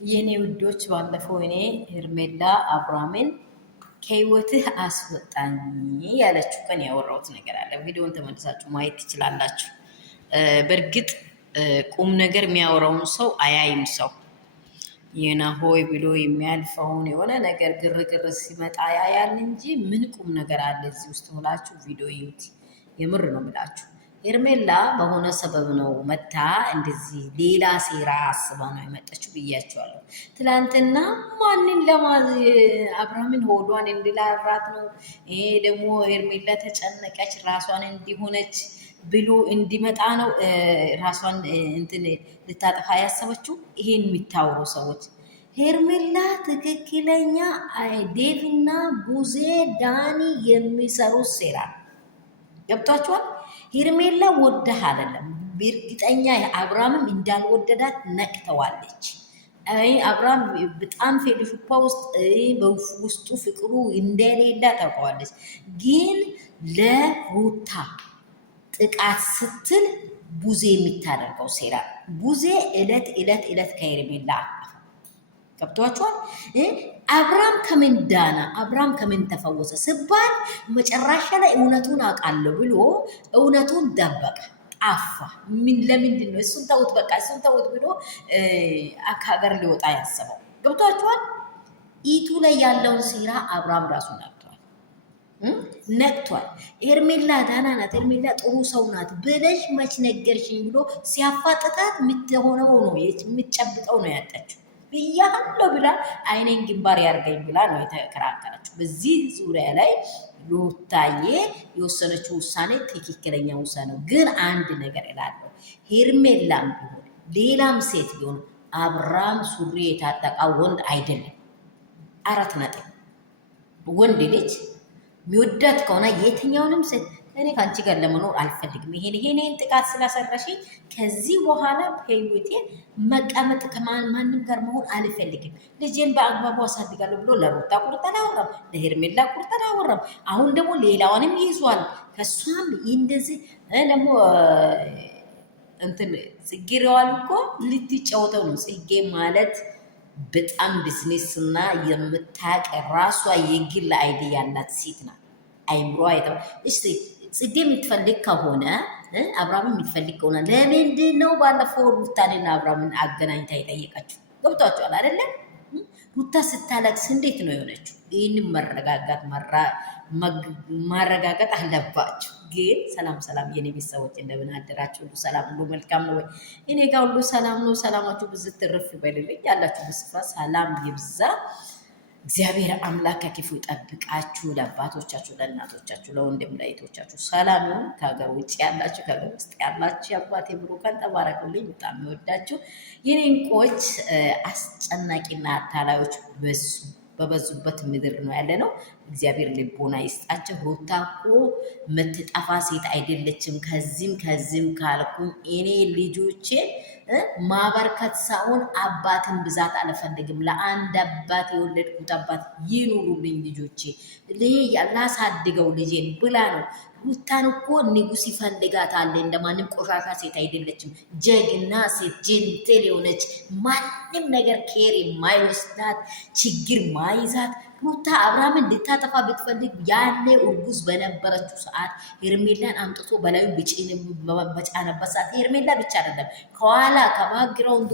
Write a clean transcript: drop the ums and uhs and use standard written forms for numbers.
የኔ ውዶች ባለፈው እኔ ሄርሜላ አብራምን ከህይወትህ አስወጣኝ ያለችው ቀን ያወራሁት ነገር አለ። ቪዲዮን ተመልሳችሁ ማየት ትችላላችሁ። በእርግጥ ቁም ነገር የሚያወራውን ሰው አያይም። ሰው የና ሆይ ብሎ የሚያልፈውን የሆነ ነገር ግርግር ሲመጣ ያያል እንጂ ምን ቁም ነገር አለ እዚህ ውስጥ ብላችሁ ቪዲዮ ይዩት። የምር ነው ብላችሁ ሄርሜላ በሆነ ሰበብ ነው መታ እንደዚህ ሌላ ሴራ አስባ ነው የመጣችው ብያቸዋለሁ። ትላንትና ማንን አብርሃምን ሆዷን እንዲላራት ነው። ይሄ ደግሞ ሄርሜላ ተጨነቀች ራሷን እንዲሆነች ብሎ እንዲመጣ ነው ራሷን እንትን ልታጠፋ ያሰበችው። ይሄን የሚታወሩ ሰዎች ሄርሜላ ትክክለኛ ዴቭና ቡዜ ዳኒ የሚሰሩት ሴራ ገብቷቸዋል። ሄርሜላ ወደህ አይደለም እርግጠኛ አብርሃምም እንዳልወደዳት ነቅተዋለች። አብርሃም በጣም ፌልሹፓ ውስጥ በውስጡ ፍቅሩ እንደሌላ ታውቀዋለች። ግን ለሩታ ጥቃት ስትል ቡዜ የሚታደርገው ሴራ ቡዜ እለት ከሄርሜላ ገብቷቸዋል። አብርሃም ከምን ዳና አብርሃም ከምን ተፈወሰ ስባል መጨረሻ ላይ እውነቱን አውቃለሁ ብሎ እውነቱን ደበቀ፣ ጣፋ። ለምንድን ነው እሱን ተውት፣ በቃ እሱን ተውት ብሎ ከሀገር ሊወጣ ያሰበው? ገብቷቸዋል። ኢቱ ላይ ያለውን ሴራ አብርሃም ራሱ ነቅቷል። ሄርሜላ ዳና ናት፣ ሄርሜላ ጥሩ ሰው ናት ብለሽ መች ነገርሽኝ ብሎ ሲያፋጥጣት የምትሆነው ነው የምትጨብጠው ነው ያጣችው። ብያለሁ ብላ አይኔን ግንባር ያርገኝ ብላ ነው የተከራከረችው። በዚህ ዙሪያ ላይ ሩታዬ የወሰነችው ውሳኔ ትክክለኛ ውሳኔ ነው። ግን አንድ ነገር እላለሁ፣ ሄርሜላም ቢሆን ሌላም ሴት ቢሆን አብርሃም ሱሪ የታጠቃ ወንድ አይደለም። 4 ነጥብ። ወንድ ልጅ የሚወዳት ከሆነ የትኛውንም ሴት እኔ ከአንቺ ጋር ለመኖር አልፈልግም፣ ይሄን ጥቃት ስላሰራሽ ከዚህ በኋላ በህይወቴ መቀመጥ ከማንም ጋር መሆን አልፈልግም፣ ልጄን በአግባቡ አሳድጋለሁ ብሎ ለሩታ ቁርጥ አላወራም፣ ለሄርሜላ ቁርጥ አላወራም። አሁን ደግሞ ሌላዋንም ይዟል። ከሷም እንደዚህ ደግሞ እንትን ጽጌረዋል እኮ ልትጫወተው ነው። ጽጌ ማለት በጣም ቢዝነስ እና የምታውቅ ራሷ የግል አይዲ ያላት ሴት ናት። አይምሮ አይተው እስቲ ጽጌ የምትፈልግ ከሆነ አብርሃምን የምትፈልግ ከሆነ ለምንድን ነው ባለፈው ሩታንና አብርሃምን አገናኝታ የጠየቀችው? ገብቷቸዋል አይደለም? ሩታ ስታለቅስ እንዴት ነው የሆነችው? ይህንን ማረጋገጥ አለባቸው። ግን ሰላም የኔ ቤተሰቦች እንደምን አደራችሁ? ሁሉ ሰላም፣ ሁሉ መልካም ነው ወይ? እኔ ጋር ሁሉ ሰላም ነው። ሰላማችሁ ብዝት ትርፍ ይበልልኝ። ያላችሁ በስፍራ ሰላም ይብዛ። እግዚአብሔር አምላክ ከክፉ ይጠብቃችሁ። ለአባቶቻችሁ፣ ለእናቶቻችሁ፣ ለወንድም ለእህቶቻችሁ ሰላም ነው። ከሀገር ውጭ ያላችሁ፣ ከሀገር ውስጥ ያላችሁ የአባቴ ብሩካን ተባረኩልኝ። በጣም የሚወዳችሁ የኔ እንቆች፣ አስጨናቂና አታላዮች በበዙበት ምድር ነው ያለ ነው። እግዚአብሔር ልቦና ይስጣቸው። ሩታ እኮ የምትጠፋ ሴት አይደለችም። ከዚህም ካልኩኝ እኔ ልጆቼን ማበርከት ሳይሆን አባትን ብዛት አልፈልግም። ለአንድ አባት የወለድኩት አባት ይኑሩልኝ ልጆቼ፣ ላሳድገው ልጄን ብላ ነው። ሩታን እኮ ንጉስ ይፈልጋታል። እንደማንም ቆሻሻ ሴት አይደለችም። ጀግና ሴት፣ ጀንቴል የሆነች ማንም ነገር ኬር የማይወስዳት ችግር ማይዛት ሩታ አብርሃምን እንድታጠፋ ብትፈልግ ያኔ እርጉዝ በነበረችው ሰዓት ሄርሜላን አምጥቶ በላዩ በጫነበት ሰዓት ሄርሜላ ብቻ አይደለም ከኋላ ከባግራውንዱ